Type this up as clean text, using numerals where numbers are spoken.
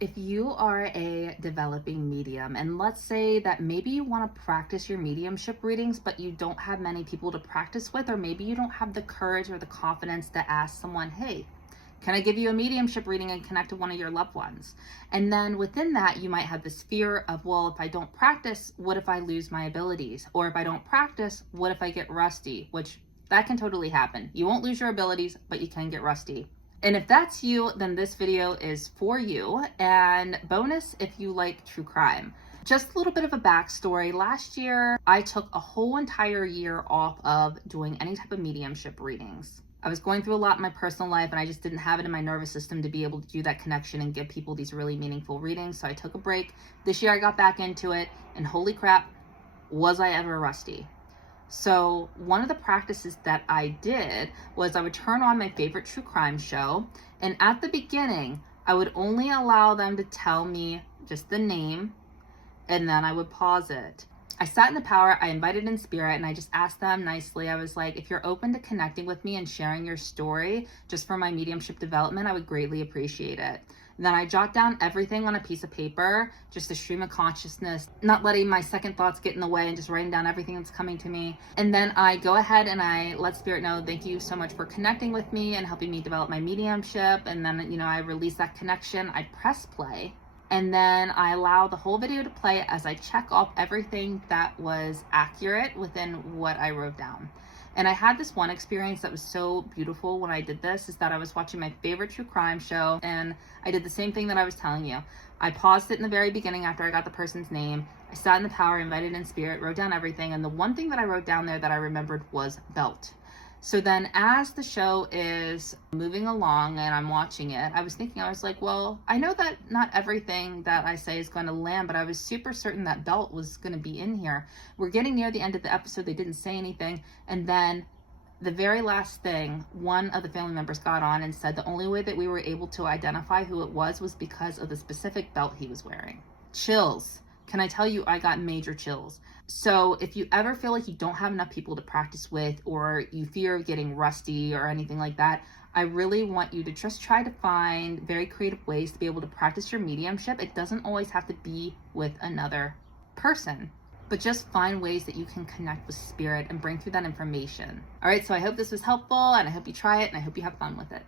If you are a developing medium, and let's say that maybe you want to practice your mediumship readings, but you don't have many people to practice with, or maybe you don't have the courage or the confidence to ask someone, hey, can I give you a mediumship reading and connect to one of your loved ones? And then within that, you might have this fear of, well, if I don't practice, what if I lose my abilities? Or if I don't practice, what if I get rusty? Which that can totally happen. You won't lose your abilities, but you can get rusty. And if that's you, then this video is for you. And bonus if you like true crime. Just a little bit of a backstory. Last year, I took a whole entire year off of doing any type of mediumship readings. I was going through a lot in my personal life and I just didn't have it in my nervous system to be able to do that connection and give people these really meaningful readings. So I took a break. This year I got back into it and holy crap, was I ever rusty. So one of the practices that I did was I would turn on my favorite true crime show, and at the beginning, I would only allow them to tell me just the name, and then I would pause it. I sat in the power, I invited in spirit, and I just asked them nicely. I was like, if you're open to connecting with me and sharing your story just for my mediumship development, I would greatly appreciate it. And then I jot down everything on a piece of paper, just a stream of consciousness, not letting my second thoughts get in the way and just writing down everything that's coming to me. And then I go ahead and I let spirit know, thank you so much for connecting with me and helping me develop my mediumship. And then, I release that connection. I press play. And then I allow the whole video to play as I check off everything that was accurate within what I wrote down. And I had this one experience that was so beautiful when I did this, is that I was watching my favorite true crime show and I did the same thing that I was telling you. I paused it in the very beginning after I got the person's name. I sat in the power, invited in spirit, wrote down everything. And the one thing that I wrote down there that I remembered was belt. So then as the show is moving along and I'm watching it, I was thinking, I was like, well, I know that not everything that I say is going to land, but I was super certain that belt was going to be in here. We're getting near the end of the episode. They didn't say anything. And then the very last thing, one of the family members got on and said the only way that we were able to identify who it was because of the specific belt he was wearing. Chills. Can I tell you, I got major chills. So if you ever feel like you don't have enough people to practice with, or you fear of getting rusty or anything like that, I really want you to just try to find very creative ways to be able to practice your mediumship. It doesn't always have to be with another person, but just find ways that you can connect with spirit and bring through that information. All right, so I hope this was helpful and I hope you try it and I hope you have fun with it.